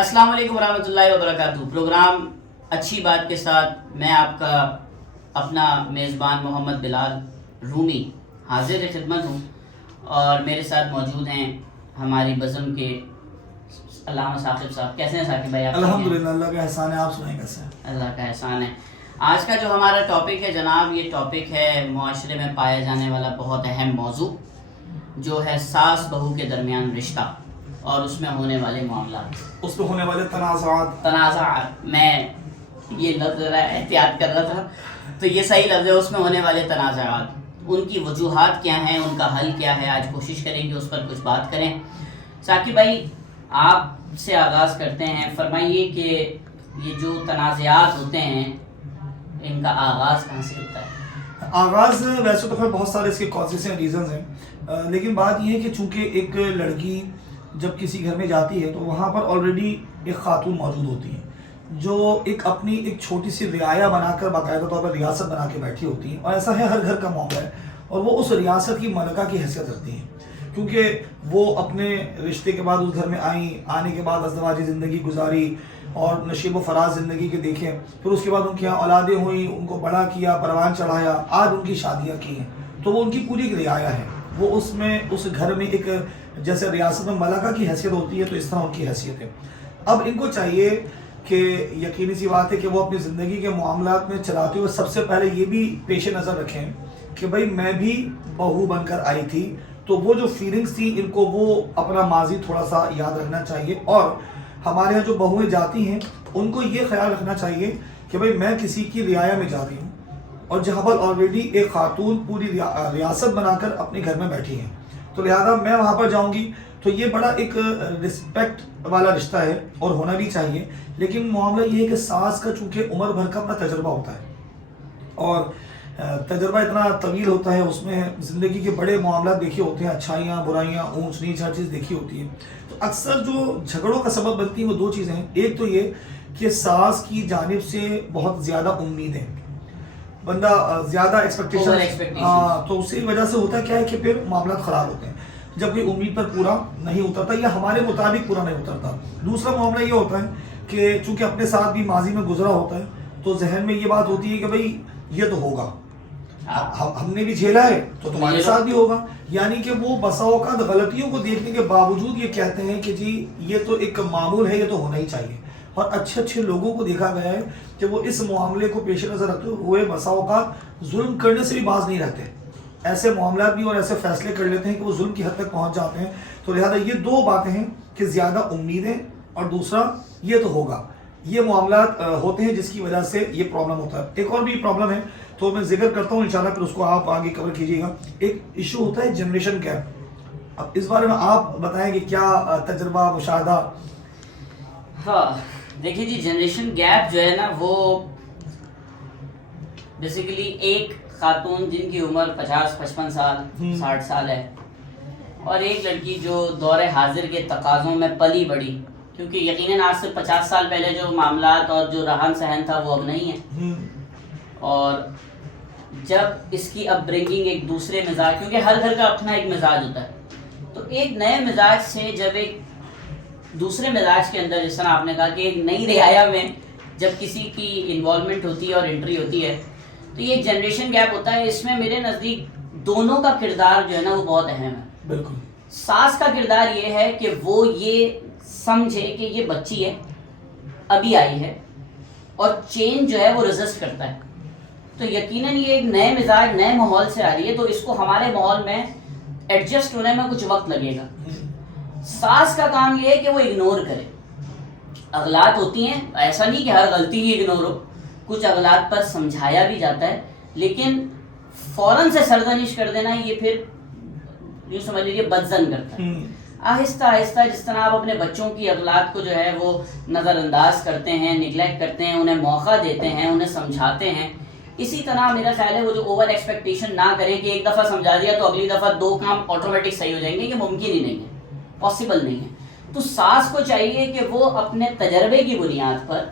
السلام علیکم ورحمۃ اللہ وبرکاتہ. پروگرام اچھی بات کے ساتھ میں آپ کا اپنا میزبان محمد بلال رومی حاضر خدمت ہوں، اور میرے ساتھ موجود ہیں ہماری بزم کے علامہ ثاقب صاحب. کیسے ہیں ثاقب بھائی؟ الحمدللہ، اللہ کا احسان ہے. آپ سنائیں کیسے ہیں؟ اللہ کا احسان ہے. آج کا جو ہمارا ٹاپک ہے جناب، یہ ٹاپک ہے معاشرے میں پایا جانے والا بہت اہم موضوع، جو ہے ساس بہو کے درمیان رشتہ اور اس میں ہونے والے معاملات، اس پہ ہونے والے تنازعات. میں یہ لفظ ذرا احتیاط کر رہا تھا تو یہ صحیح لفظ ہے. اس میں ہونے والے تنازعات، ان کی وجوہات کیا ہیں، ان کا حل کیا ہے، آج کوشش کریں گے اس پر کچھ بات کریں. ثاقب بھائی، آپ سے آغاز کرتے ہیں. فرمائیے کہ یہ جو تنازعات ہوتے ہیں ان کا آغاز کہاں سے ہوتا ہے؟ آغاز ویسے تو بہت سارے اس کے کازز ہیں، ریزنز ہیں، لیکن بات یہ ہے کہ چونکہ ایک لڑکی جب کسی گھر میں جاتی ہے تو وہاں پر آلریڈی ایک خاتون موجود ہوتی ہے جو اپنی ایک چھوٹی سی رعایا بنا کر، باقاعدہ طور پر ریاست بنا کے بیٹھی ہوتی ہیں، اور ایسا ہے ہر گھر کا معاملہ ہے، اور وہ اس ریاست کی ملکہ کی حیثیت رکھتی ہیں، کیونکہ وہ اپنے رشتے کے بعد اس گھر میں آئیں، آنے کے بعد ازدواجی زندگی گزاری اور نشیب و فراز زندگی کے دیکھیں، پھر اس کے بعد ان کے یہاں اولادیں ہوئیں، ان کو بڑا کیا، پروان چڑھایا، آج ان کی شادیاں کی ہیں، تو وہ ان کی پوری ایک رعایا ہے. وہ اس میں اس گھر میں ایک جیسے ریاست میں ملکہ کی حیثیت ہوتی ہے، تو اس طرح ان کی حیثیت ہے. اب ان کو چاہیے کہ یقینی سی بات ہے کہ وہ اپنی زندگی کے معاملات میں چلاتے ہوئے سب سے پہلے یہ بھی پیش نظر رکھیں کہ بھائی میں بھی بہو بن کر آئی تھی، تو وہ جو فیلنگز تھی ان کو وہ اپنا ماضی تھوڑا سا یاد رکھنا چاہیے. اور ہمارے یہاں جو بہویں جاتی ہیں ان کو یہ خیال رکھنا چاہیے کہ بھائی میں کسی کی رعایا میں جا رہی ہوں، اور جہاں پر آلریڈی ایک خاتون پوری ریاست بنا کر اپنے گھر میں بیٹھی ہیں، تو لہذا میں وہاں پر جاؤں گی. تو یہ بڑا ایک رسپیکٹ والا رشتہ ہے اور ہونا بھی چاہیے. لیکن معاملہ یہ ہے کہ ساس کا چونکہ عمر بھر کا اپنا تجربہ ہوتا ہے، اور تجربہ اتنا طویل ہوتا ہے، اس میں زندگی کے بڑے معاملات دیکھے ہوتے ہیں، اچھائیاں برائیاں، اونچ نیچ، ہر چیز دیکھی ہوتی ہے. تو اکثر جو جھگڑوں کا سبب بنتی ہیں وہ دو چیزیں ہیں. ایک تو یہ کہ ساس کی جانب سے بہت زیادہ امیدیں، بندہ زیادہ ایکسپیکٹیشن، تو اسی وجہ سے ہوتا ہے کیا ہے کہ پھر معاملات خراب ہوتے ہیں جب کوئی امید پر پورا نہیں اترتا یا ہمارے مطابق پورا نہیں اترتا. دوسرا معاملہ یہ ہوتا ہے کہ چونکہ اپنے ساتھ بھی ماضی میں گزرا ہوتا ہے، تو ذہن میں یہ بات ہوتی ہے کہ بھائی یہ تو ہوگا، ہم نے بھی جھیلا ہے تو تمہارے ساتھ بھی ہوگا. یعنی کہ وہ بسا اوقات غلطیوں کو دیکھنے کے باوجود یہ کہتے ہیں کہ جی یہ تو ایک معمول ہے، یہ تو ہونا ہی چاہیے. اور اچھے اچھے لوگوں کو دیکھا گیا ہے کہ وہ اس معاملے کو پیش نظر رکھتے ہوئے بسا اوقات ظلم کرنے سے بھی باز نہیں رہتے، ایسے معاملات بھی اور ایسے فیصلے کر لیتے ہیں کہ وہ ظلم کی حد تک پہنچ جاتے ہیں. تو لہذا یہ دو باتیں ہیں کہ زیادہ امیدیں اور دوسرا یہ تو ہوگا، یہ معاملات ہوتے ہیں جس کی وجہ سے یہ پرابلم ہوتا ہے. ایک اور بھی پرابلم ہے تو میں ذکر کرتا ہوں انشاءاللہ، پھر اس کو آپ آگے کور کیجیے گا. ایک ایشو ہوتا ہے جنریشن گیپ. اب اس بارے میں آپ بتائیں کہ کیا تجربہ مشاہدہ؟ ہاں دیکھیے جی، جنریشن گیپ جو ہے نا، وہ بیسیکلی ایک خاتون جن کی عمر 50-55 سال 60 سال ہے، اور ایک لڑکی جو دور حاضر کے تقاضوں میں پلی بڑھی، کیونکہ یقیناً آج سے 50 سال پہلے جو معاملات اور جو رہن سہن تھا وہ اب نہیں ہے. اور جب اس کی اپ برنگنگ ایک دوسرے مزاج، کیونکہ ہر گھر کا اپنا ایک مزاج ہوتا ہے، تو ایک نئے مزاج سے جب ایک دوسرے مزاج کے اندر، جس طرح آپ نے کہا کہ ایک نئی رعایا میں جب کسی کی انوالومنٹ ہوتی ہے اور انٹری ہوتی ہے، تو یہ ایک جنریشن گیپ ہوتا ہے. اس میں میرے نزدیک دونوں کا کردار جو ہے نا وہ بہت اہم ہے. بالکل. ساس کا کردار یہ ہے کہ وہ یہ سمجھے کہ یہ بچی ہے، ابھی آئی ہے، اور چینج جو ہے وہ ریزسٹ کرتا ہے. تو یقیناً یہ ایک نئے مزاج، نئے ماحول سے آ رہی ہے، تو اس کو ہمارے ماحول میں ایڈجسٹ ہونے میں کچھ وقت لگے گا. ساس کا کام یہ ہے کہ وہ اگنور کرے. اغلاط ہوتی ہیں، ایسا نہیں کہ ہر غلطی ہی اگنور ہو، کچھ اغلاط پر سمجھایا بھی جاتا ہے، لیکن فوراً سے سرزنش کر دینا یہ پھر یوں سمجھ لیجیے بدزن کرتا ہے. آہستہ آہستہ جس طرح آپ اپنے بچوں کی اغلاط کو جو ہے وہ نظر انداز کرتے ہیں، نگلیکٹ کرتے ہیں، انہیں موقع دیتے ہیں، انہیں سمجھاتے ہیں، اسی طرح میرا خیال ہے وہ جو اوور ایکسپیکٹیشن نہ کریں کہ ایک دفعہ سمجھا دیا تو اگلی دفعہ 2 کام آٹومیٹک صحیح ہو جائیں گے، یہ ممکن ہی نہیں ہے، پاسبل نہیں ہے. تو ساس کو چاہیے کہ وہ اپنے تجربے کی بنیاد پر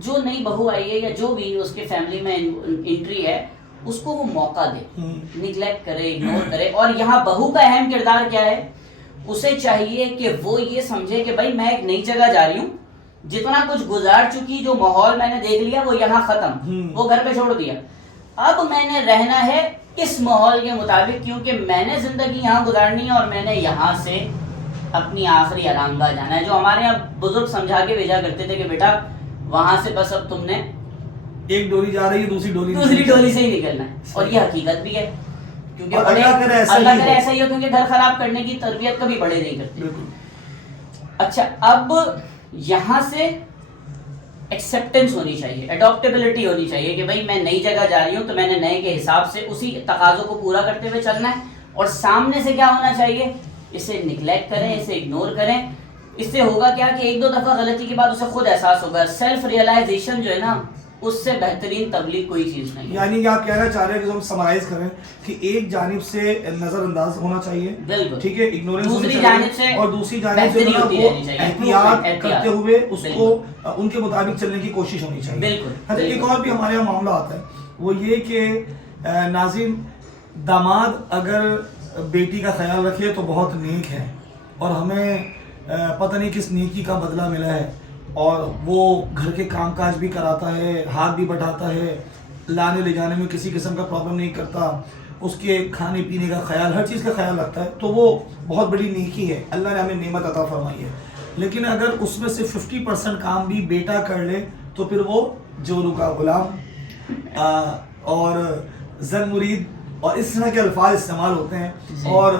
جو نئی بہو آئی ہے یا جو بھی اس کے فیملی میں انٹری ہے، اس کو وہ موقع دے، نگلیکٹ کرے، اگنور کرے. اور یہاں بہو کا اہم کردار کیا ہے؟ اسے چاہیے کہ وہ یہ سمجھے کہ بھائی میں ایک نئی جگہ جا رہی ہوں, جتنا کچھ گزار چکی, جو ماحول میں نے دیکھ لیا وہ یہاں ختم, وہ گھر پہ چھوڑ دیا, اب میں نے رہنا ہے اس ماحول کے مطابق, کیونکہ میں نے زندگی یہاں گزارنی ہے اور میں نے یہاں سے اپنی آخری آرام گاہ جانا ہے. جو ہمارے یہاں بزرگ سمجھا کے بھیجا کرتے تھے کہ بیٹا وہاں سے بس اب تم نے ایک ڈولی جا رہی ہے, دوسری ڈولی سے ہی نکلنا ہے, اور یہ حقیقت بھی ہے, کیونکہ اللہ کرے ایسا ہی ہو, کیونکہ گھر خراب کرنے کی تربیت کبھی بڑے نہیں کرتے. اچھا, اب یہاں سے ایکسیپٹنس ہونی چاہیے, اڈاپٹیبلٹی ہونی چاہیے کہ بھائی میں نئی جگہ جا رہی ہوں تو میں نے نئے کے حساب سے اسی تقاضوں کو پورا کرتے ہوئے چلنا ہے. اور سامنے سے کیا ہونا چاہیے, اسے نگلیکٹ کریں, اسے اگنور کریں. اس سے ہوگا کیا کہ ایک دو دفعہ غلطی کے بعد اسے خود احساس ہوگا. سیلف ریئلائزیشن جو ہے نا, اس سے بہترین تبلیغ کوئی چیز نہیں. یعنی کہ آپ کہنا چاہ رہے ہیں کہ ہم سمرائز کریں کہ ایک جانب سے نظر انداز ہونا چاہیے, بالکل ٹھیک ہے, اگنورنس دوسری جانب سے, اور دوسری جانب سے احتیاط کرتے ہوئے اس کو ان کے مطابق چلنے کی کوشش ہونی چاہیے. بالکل. ایک اور بھی ہمارے یہاں معاملہ آتا ہے, وہ یہ کہ ناظرین, داماد اگر بیٹی کا خیال رکھے تو بہت نیک ہے, اور ہمیں پتہ نہیں کس نیکی کا بدلہ ملا ہے, اور وہ گھر کے کام کاج بھی کراتا ہے, ہاتھ بھی بٹھاتا ہے, لانے لے جانے میں کسی قسم کا پرابلم نہیں کرتا, اس کے کھانے پینے کا خیال, ہر چیز کا خیال رکھتا ہے, تو وہ بہت بڑی نیکی ہے, اللہ نے ہمیں نعمت عطا فرمائی ہے. لیکن اگر اس میں سے 50% کام بھی بیٹا کر لے تو پھر وہ جورو کا غلام اور زن مرید اور اس طرح کے الفاظ استعمال ہوتے ہیں, اور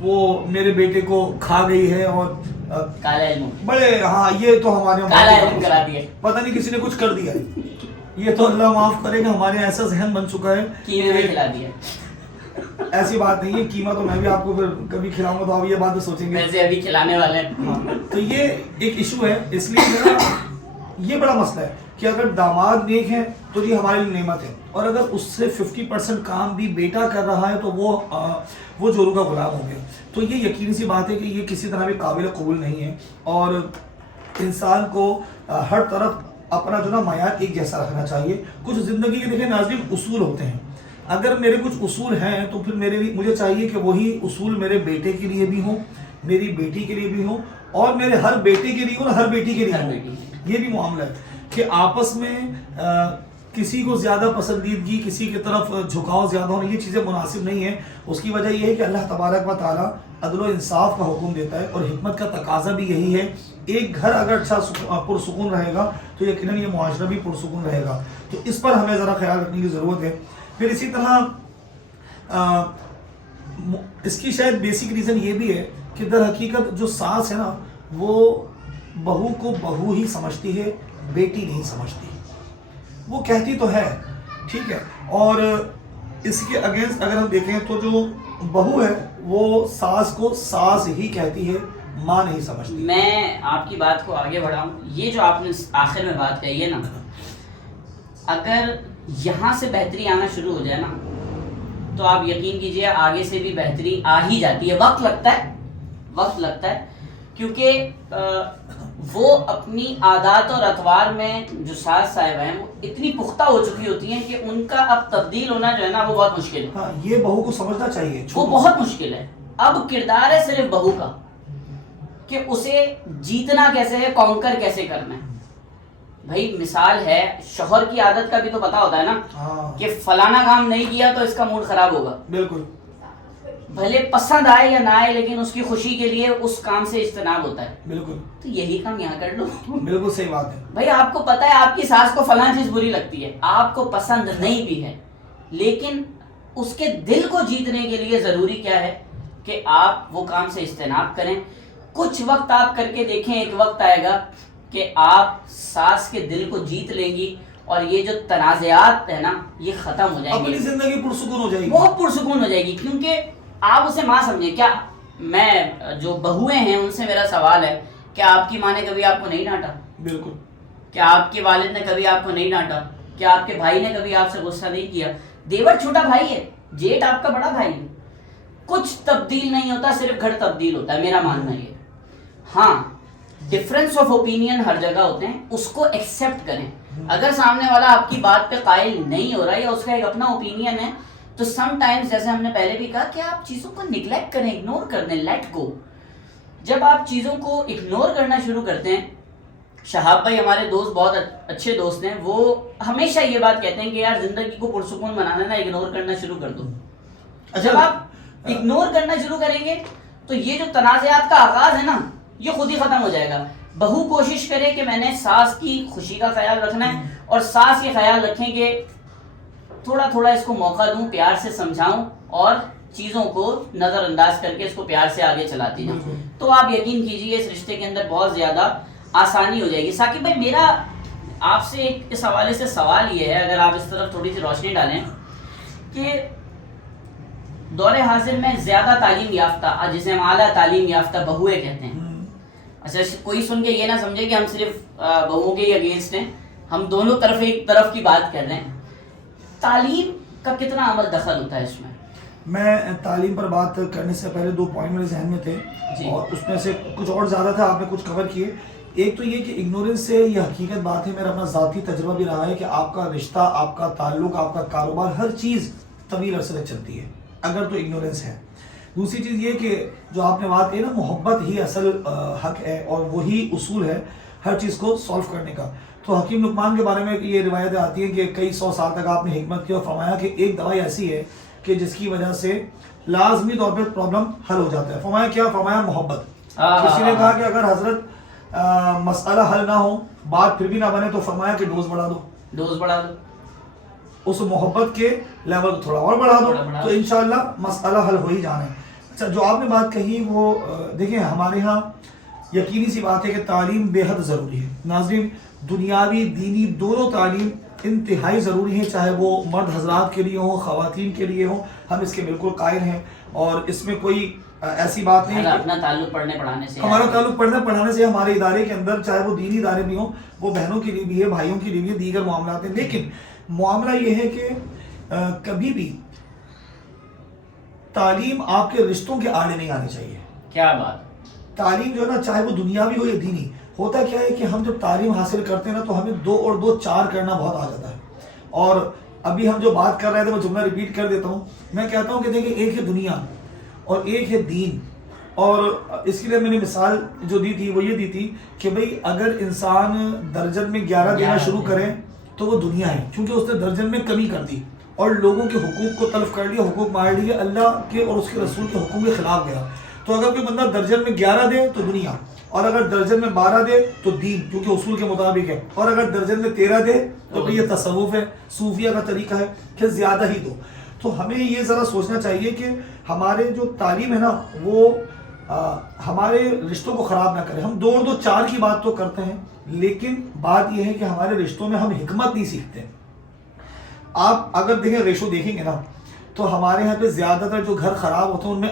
وہ میرے بیٹے کو کھا گئی ہے, اور بڑے, ہاں یہ تو ہمارے پتہ نہیں کسی نے کچھ کر دیا ہے, یہ تو اللہ معاف کرے گا, ہمارے ایسا ذہن بن چکا ہے کہ ایسی بات نہیں ہے. قیمہ تو میں بھی آپ کو پھر کبھی کھلاؤں گا تو آپ یہ بات سوچیں گے, ویسے ابھی کھلانے والے ہیں. تو یہ ایک ایشو ہے. اس لیے یہ بڑا مسئلہ ہے کہ اگر داماد نیک ہیں تو یہ ہمارے لیے نعمت ہے, اور اگر اس سے 50% کام بھی بیٹا کر رہا ہے تو وہ جورو کا غلام ہو گیا. تو یہ یقینی سی بات ہے کہ یہ کسی طرح بھی قابل قبول نہیں ہے, اور انسان کو ہر طرف اپنا جو نا معیار ایک جیسا رکھنا چاہیے. کچھ زندگی کے دیکھیں ناظرین اصول ہوتے ہیں, اگر میرے کچھ اصول ہیں تو پھر مجھے چاہیے کہ وہی اصول میرے بیٹے کے لیے بھی ہوں, میری بیٹی کے لیے بھی ہوں, اور میرے ہر بیٹے کے لیے اور ہر بیٹی کے لیے ہوں. یہ بھی معاملہ ہے کہ آپس میں کسی کو زیادہ پسندیدگی, کسی کی طرف جھکاؤ زیادہ ہونا, یہ چیزیں مناسب نہیں ہیں. اس کی وجہ یہ ہے کہ اللہ تبارک و تعالیٰ عدل و انصاف کا حکم دیتا ہے, اور حکمت کا تقاضا بھی یہی ہے. ایک گھر اگر اچھا پرسکون رہے گا تو یقیناً یہ معاشرہ بھی پرسکون رہے گا. تو اس پر ہمیں ذرا خیال رکھنے کی ضرورت ہے. پھر اسی طرح اس کی شاید بیسک ریزن یہ بھی ہے کہ در حقیقت جو ساس ہے نا, وہ بہو کو بہو ہی سمجھتی ہے, بیٹی نہیں سمجھتی. وہ کہتی تو ہے ٹھیک ہے, اور اس کے اگینسٹ اگر ہم دیکھیں تو جو بہو ہے وہ ساس کو ساس ہی کہتی ہے, ماں نہیں سمجھتی. میں آپ کی بات کو آگے بڑھاؤں, یہ جو آپ نے آخر میں بات کہی ہے نا, اگر یہاں سے بہتری آنا شروع ہو جائے نا تو آپ یقین کیجئے آگے سے بھی بہتری آ ہی جاتی ہے. وقت لگتا ہے کیونکہ وہ اپنی عادات اور اطوار میں جو ساس صاحب ہیں وہ اتنی پختہ ہو چکی ہوتی ہیں کہ ان کا اب تبدیل ہونا جو ہے نا وہ بہت مشکل ہے. ہاں, یہ بہو کو سمجھنا چاہیے, وہ بہت مشکل ہے. اب کردار ہے صرف بہو کا کہ اسے جیتنا کیسے ہے, کانکر کیسے کرنا ہے. بھائی مثال ہے, شوہر کی عادت کا بھی تو پتا ہوتا ہے نا کہ فلانا کام نہیں کیا تو اس کا موڈ خراب ہوگا. بالکل, بھلے پسند آئے یا نہ آئے لیکن اس کی خوشی کے لیے اس کام سے اجتناب ہوتا ہے. بالکل, تو یہی کام یہاں کر لو. بالکل صحیح بات ہے. بھائی آپ کو پتا ہے آپ کی ساس کو فلاں چیز بری لگتی ہے, آپ کو پسند نہیں بھی ہے, لیکن اس کے دل کو جیتنے کے لیے ضروری کیا ہے کہ آپ وہ کام سے اجتناب کریں. کچھ وقت آپ کر کے دیکھیں, ایک وقت آئے گا کہ آپ ساس کے دل کو جیت لیں گی, اور یہ جو تنازعات ہے نا یہ ختم ہو جائیں گے, اپنی زندگی پرسکون ہو جائے گی, بہت پرسکون ہو جائے گی. کیونکہ آپ اسے ماں سمجھیں. کیا میں جو بہویں ہیں ان سے میرا سوال ہے, کیا آپ کی ماں نے کبھی آپ کو نہیں ڈانٹا؟ بالکل. کیا آپ کے والد نے کبھی آپ کو نہیں ڈانٹا؟ کیا آپ کے بھائی نے کبھی آپ سے غصہ نہیں کیا؟ دیور چھوٹا بھائی ہے, جیٹ آپ کا بڑا بھائی ہے. کچھ تبدیل نہیں ہوتا, صرف گھر تبدیل ہوتا ہے, میرا ماننا یہ. ہاں, ڈفرینس آف اوپینین ہر جگہ ہوتے ہیں, اس کو ایکسیپٹ کریں. اگر سامنے والا آپ کی بات پہ قائل نہیں ہو رہا یا اس کا ایک اپنا اوپینین ہے تو سم ٹائمز, جیسے ہم نے پہلے بھی کہا, کہ آپ چیزوں کو نگلیکٹ کریں, اگنور کر دیں, لیٹ گو. جب آپ چیزوں کو اگنور کرنا شروع کرتے ہیں، شہاب بھائی ہمارے دوست، بہت اچھے دوست ہیں، وہ ہمیشہ یہ بات کہتے ہیں کہ یار زندگی کو پرسکون بنانا نا اگنور کرنا شروع کر دو. جب آپ اگنور کرنا شروع کریں گے تو یہ جو تنازعات کا آغاز ہے نا یہ خود ہی ختم ہو جائے گا. بہو کوشش کرے کہ میں نے ساس کی خوشی کا خیال رکھنا ہے، اور ساس یہ خیال رکھیں کہ تھوڑا تھوڑا اس کو موقع دوں، پیار سے سمجھاؤں اور چیزوں کو نظر انداز کر کے اس کو پیار سے آگے چلاتی جاؤں، تو آپ یقین کیجئے اس رشتے کے اندر بہت زیادہ آسانی ہو جائے گی. ثاقب بھائی میرا آپ سے اس حوالے سے سوال یہ ہے، اگر آپ اس طرف تھوڑی سی روشنی ڈالیں، کہ دور حاضر میں زیادہ تعلیم یافتہ، جسے ہم اعلیٰ تعلیم یافتہ بہویں کہتے ہیں، اچھا کوئی سن کے یہ نہ سمجھے کہ ہم صرف بہوؤں کے ہی اگینسٹ ہیں، ہم دونوں طرف ایک طرف کی بات کر رہے ہیں. تعلیم کا کتنا عمل دخل ہوتا ہے اس میں تعلیم پر بات کرنے سے پہلے 2 پوائنٹ میرے ذہن میں تھے، اور اس میں سے کچھ اور زیادہ تھا، آپ نے کچھ کور کیے. ایک تو یہ کہ اگنورنس سے یہ حقیقت بات ہے، میرا اپنا ذاتی تجربہ بھی رہا ہے کہ آپ کا رشتہ، آپ کا تعلق، آپ کا کاروبار، ہر چیز طویل عرصے تک چلتی ہے اگر تو اگنورنس ہے. دوسری چیز یہ کہ جو آپ نے بات کی نا، محبت ہی اصل حق ہے اور وہی اصول ہے ہر چیز کو سولو کرنے کا. تو حکیم لقمان کے بارے میں یہ روایتیں آتی ہیں کہ کئی 100 سال تک آپ نے حکمت کی اور فرمایا کہ ایک دوائی ایسی ہے کہ جس کی وجہ سے لازمی طور پہ پرابلم حل ہو جاتا ہے. فرمایا کیا؟ فرمایا محبت. کسی نے کہا کہ اگر حضرت مسئلہ حل نہ ہو، بات پھر بھی نہ بنے، تو فرمایا کہ ڈوز بڑھا دو، اس محبت کے لیول کو تھوڑا اور بڑھا دو، تو انشاءاللہ مسئلہ حل ہو ہی جانا ہے. اچھا جو آپ نے بات کہی وہ دیکھیں، ہمارے ہاں یقینی سی بات ہے کہ تعلیم بے حد ضروری ہے. ناظرین، دنیاوی دینی دونوں تعلیم انتہائی ضروری ہے، چاہے وہ مرد حضرات کے لیے ہوں، خواتین کے لیے ہوں. ہم اس کے بالکل قائل ہیں، اور اس میں کوئی ایسی بات نہیں. اپنا تعلق پڑھنے پڑھانے سے، ہمارا تعلق پڑھنے پڑھانے سے، ہمارے ادارے کے اندر چاہے وہ دینی ادارے بھی ہوں، وہ بہنوں کے لیے بھی ہے، بھائیوں کے لیے بھی ہے، دیگر معاملات ہیں. لیکن معاملہ یہ ہے کہ کبھی بھی تعلیم آپ کے رشتوں کے آڑے نہیں آنی چاہیے. کیا بات! تعلیم جو ہے نا، چاہے وہ دنیاوی ہو یا دینی، ہوتا کیا ہے کہ ہم جب تعلیم حاصل کرتے ہیں نا تو ہمیں 2 اور 2 4 کرنا بہت آ جاتا ہے. اور ابھی ہم جو بات کر رہے تھے، میں جملہ ریپیٹ کر دیتا ہوں. میں کہتا ہوں کہ دیکھیں، ایک ہے دنیا اور ایک ہے دین. اور اس کے لیے میں نے مثال جو دی تھی وہ یہ دی تھی کہ بھئی اگر انسان درجن میں 11 دینا شروع کرے تو وہ دنیا ہے، کیونکہ اس نے درجن میں کمی کر دی اور لوگوں کے حقوق کو تلف کر لیا، حقوق مار لیے، اللہ کے اور اس کے رسول کے حکم کے خلاف گیا. تو اگر کوئی بندہ درجن میں 11 دے تو دنیا، اور اگر درجن میں 12 دے تو دین، کیونکہ اصول کے مطابق ہے، اور اگر درجن میں 13 دے تو یہ تصوف ہے، صوفیہ کا طریقہ ہے کہ زیادہ ہی دو. تو ہمیں یہ ذرا سوچنا چاہیے کہ ہمارے جو تعلیم ہے نا وہ ہمارے رشتوں کو خراب نہ کرے. ہم 2 اور 2 4 کی بات تو کرتے ہیں، لیکن بات یہ ہے کہ ہمارے رشتوں میں ہم حکمت نہیں سیکھتے. آپ اگر دیکھیں، ریشو دیکھیں گے نا، تو ہمارے یہاں پہ زیادہ تر جو گھر خراب ہوتے ہیں ان میں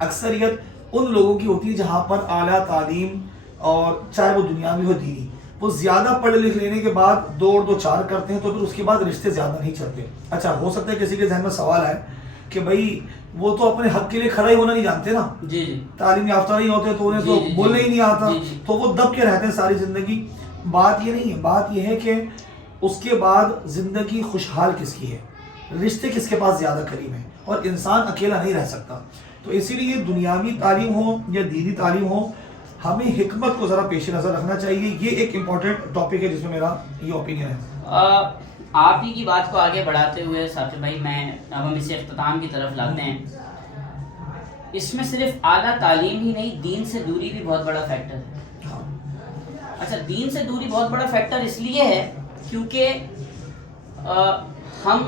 اکثریت ان لوگوں کی ہوتی ہے جہاں پر اعلیٰ تعلیم، اور چاہے وہ دنیاوی ہو دینی، وہ زیادہ پڑھ لکھ لینے کے بعد 2 اور 2 4 کرتے ہیں، تو پھر اس کے بعد رشتے زیادہ نہیں چلتے. اچھا ہو سکتا ہے کسی کے ذہن میں سوال آئے کہ بھائی وہ تو اپنے حق کے لیے کھڑا ہی ہونا نہیں جانتے نا، تعلیم یافتہ نہیں ہوتے تو انہیں تو بولنا ہی نہیں آتا، تو وہ دب کے رہتے ہیں ساری زندگی. بات یہ نہیں ہے، بات یہ ہے کہ اس کے بعد زندگی خوشحال کس کی ہے، رشتے کس کے پاس زیادہ قریب ہیں، اور انسان اکیلا نہیں رہ سکتا. تو اسی لیے دنیاوی تعلیم ہو یا دینی تعلیم ہو، ہمیں حکمت کو ذرا پیش نظر رکھنا چاہیے. یہ ایک امپورٹنٹ ٹاپک ہے جس میں میرا یہ اوپینین ہے. آپ ہی کی بات کو آگے بڑھاتے ہوئے ثاقب بھائی، اب ہم اسے اختتام کی طرف لاتے ہیں. اس میں صرف اعلیٰ تعلیم ہی نہیں، دین سے دوری بھی بہت بڑا فیکٹر ہے. اچھا، دین سے دوری بہت بڑا فیکٹر اس لیے ہے کیونکہ ہم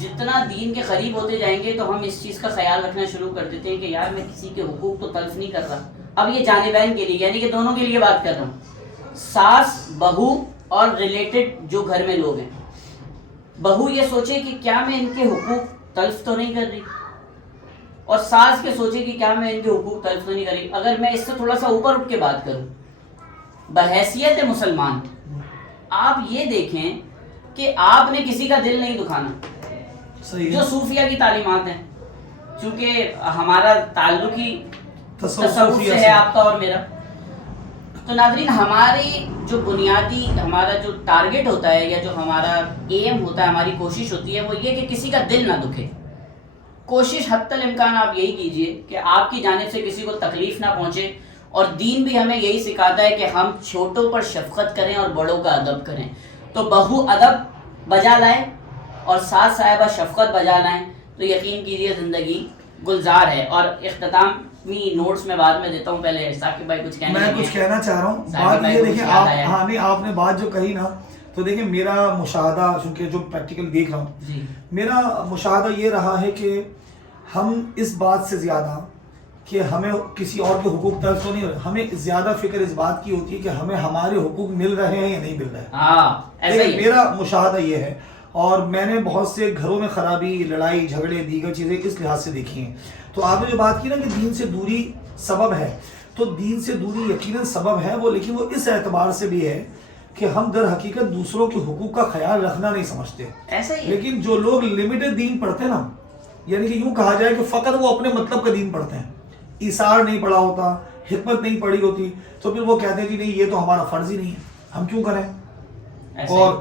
جتنا دین کے قریب ہوتے جائیں گے تو ہم اس چیز کا خیال رکھنا شروع کر دیتے ہیں کہ یار میں کسی کے حقوق تو تلف نہیں کر رہا. اب یہ جانبین کے لیے، یعنی کہ دونوں کے لیے بات کر رہا ہوں، ساس بہو اور ریلیٹڈ جو گھر میں لوگ ہیں. بہو یہ سوچے کہ کیا میں ان کے حقوق تلف تو نہیں کر رہی، اور ساس کے سوچے کہ کیا میں ان کے حقوق تلف تو نہیں کر رہی. اگر میں اس سے تھوڑا سا اوپر اٹھ کے بات کروں، بحیثیت مسلمان آپ یہ دیکھیں کہ آپ نے کسی کا دل نہیں دکھانا، جو صوفیہ کی تعلیمات ہیں، چونکہ ہمارا تعلق ہی تصوف سے ہے، آپ کا اور میرا. تو ناظرین، ہماری جو بنیادی ہمارا جو ٹارگٹ ہوتا ہے، یا جو ہمارا ایم ہوتا ہے، ہماری کوشش ہوتی ہے، وہ یہ کہ کسی کا دل نہ دکھے. کوشش حتی الامکان آپ یہی کیجئے کہ آپ کی جانب سے کسی کو تکلیف نہ پہنچے، اور دین بھی ہمیں یہی سکھاتا ہے کہ ہم چھوٹوں پر شفقت کریں اور بڑوں کا ادب کریں. تو بہو ادب بجا لائے اور ساتھ صاحبہ شفقت بجا لائیں تو یقین کیجئے زندگی گلزار ہے. اور اختتامی نوٹس میں بعد میں دیتا ہوں، پہلے ثاقب بھائی کچھ کہنے میں لگے. کچھ کہنا چاہ رہا ہوں. ثاقب بات بھائی یہ کو دیکھیں کچھ آپ، یاد آیا؟ ہاں نہیں آپ نے بات جو کہی نا، تو دیکھیں میرا مشاہدہ چونکہ جو پریکٹیکل دیکھ رہا ہوں، جی میرا مشاہدہ یہ رہا ہے کہ ہم اس بات سے زیادہ کہ ہمیں کسی اور کے حقوق تلف تو نہیں ہو رہے، ہمیں زیادہ فکر اس بات کی ہوتی ہے کہ ہمیں ہمارے حقوق مل رہے ہیں یا نہیں مل رہے ہیں. ہاں ایسا ہی ہے. میرا مشاہدہ یہ ہے، اور میں نے بہت سے گھروں میں خرابی، لڑائی جھگڑے، دیگر چیزیں اس لحاظ سے دیکھی ہیں. تو آپ نے جو بات کی نا کہ دین سے دوری سبب ہے، تو دین سے دوری یقیناً سبب ہے وہ، لیکن وہ اس اعتبار سے بھی ہے کہ ہم در حقیقت دوسروں کے حقوق کا خیال رکھنا نہیں سمجھتے. ایسا ہی ہے. لیکن جو لوگ لمیٹڈ دین پڑھتے ہیں نا، یعنی کہ یوں کہا جائے کہ فقط وہ اپنے مطلب کا دین پڑھتے ہیں، ایثار نہیں پڑھا ہوتا، حکمت نہیں پڑھی ہوتی، تو پھر وہ کہتے ہیں کہ نہیں یہ تو ہمارا فرض ہی نہیں ہے، ہم کیوں کریں. ایسا ہی. اور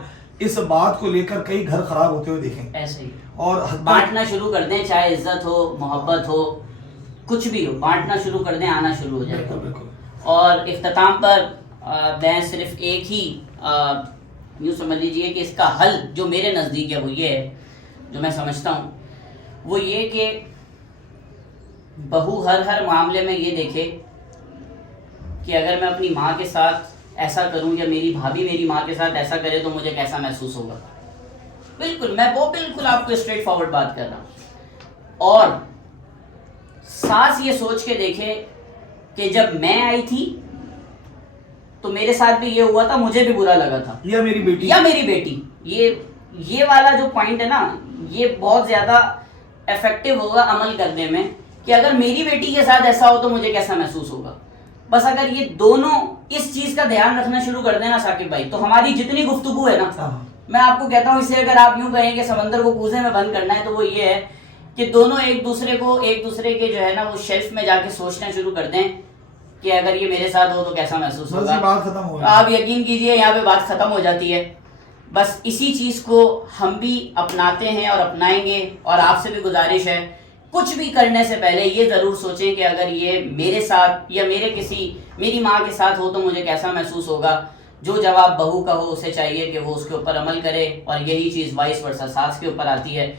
اس بات کو لے کر کئی گھر خراب ہوتے ہوئے دیکھیں. ایسے ہی اور بانٹنا شروع کر دیں، چاہے عزت ہو، محبت ہو، کچھ بھی ہو، بانٹنا شروع کر دیں، آنا شروع ہو جائے. بالکل بالکل. اور اختتام پر میں صرف ایک ہی یوں سمجھ لیجئے کہ اس کا حل جو میرے نزدیک ہے وہ یہ ہے، جو میں سمجھتا ہوں وہ یہ کہ بہو ہر معاملے میں یہ دیکھے کہ اگر میں اپنی ماں کے ساتھ ایسا کروں یا میری بھابھی میری ماں کے ساتھ ایسا کرے تو مجھے کیسا محسوس ہوگا. بالکل میں وہ بالکل آپ کو اسٹریٹ فارورڈ بات کر رہا ہوں. اور ساس یہ سوچ کے دیکھے کہ جب میں آئی تھی تو میرے ساتھ بھی یہ ہوا تھا، مجھے بھی برا لگا تھا، یا میری بیٹی یا میری بیٹی. یہ والا جو پوائنٹ ہے نا، یہ بہت زیادہ افیکٹو ہوگا عمل کرنے میں کہ اگر میری بیٹی کے ساتھ ایسا ہو تو مجھے کیسا محسوس ہوگا. بس اگر یہ دونوں اس چیز کا دھیان رکھنا شروع کر دینا ثاقب بھائی، تو ہماری جتنی گفتگو ہے نا، میں آپ کو کہتا ہوں اس سے اگر آپ یوں کہیں کہ سمندر کو کوزے میں بند کرنا ہے تو وہ یہ ہے کہ دونوں ایک دوسرے کے جو ہے نا وہ شیلف میں جا کے سوچنا شروع کر دیں کہ اگر یہ میرے ساتھ ہو تو کیسا محسوس بس یہ ہوگا. بات ختم ہو گئی. آپ یقین کیجئے یہاں پہ بات ختم ہو جاتی ہے. بس اسی چیز کو ہم بھی اپناتے ہیں اور اپنائیں گے. اور آپ سے بھی گزارش ہے کچھ بھی کرنے سے پہلے یہ ضرور سوچیں کہ اگر یہ میرے ساتھ یا میری ماں کے ساتھ ہو تو مجھے کیسا محسوس ہوگا. جو جواب بہو کا ہو اسے چاہیے کہ وہ اس کے اوپر عمل کرے، اور یہی چیز وائس ورسا ساس کے اوپر آتی ہے.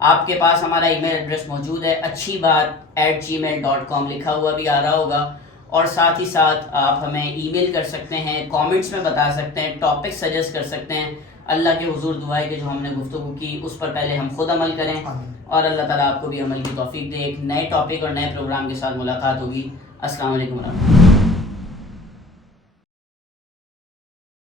آپ کے پاس ہمارا ای میل ایڈریس موجود ہے، اچھی بات @gmail.com لکھا ہوا بھی آ رہا ہوگا. اور ساتھ ہی ساتھ آپ ہمیں ای میل کر سکتے ہیں، کامنٹس میں بتا سکتے ہیں، ٹاپک سجیسٹ کر سکتے ہیں. اللہ کے حضور دعا ہے کہ جو ہم نے گفتگو کی اس پر پہلے ہم خود عمل کریں، اور اللہ تعالیٰ آپ کو بھی عمل کی توفیق دے. ایک نئے ٹاپک اور نئے پروگرام کے ساتھ ملاقات ہوگی. السلام علیکم ورحمۃ اللہ.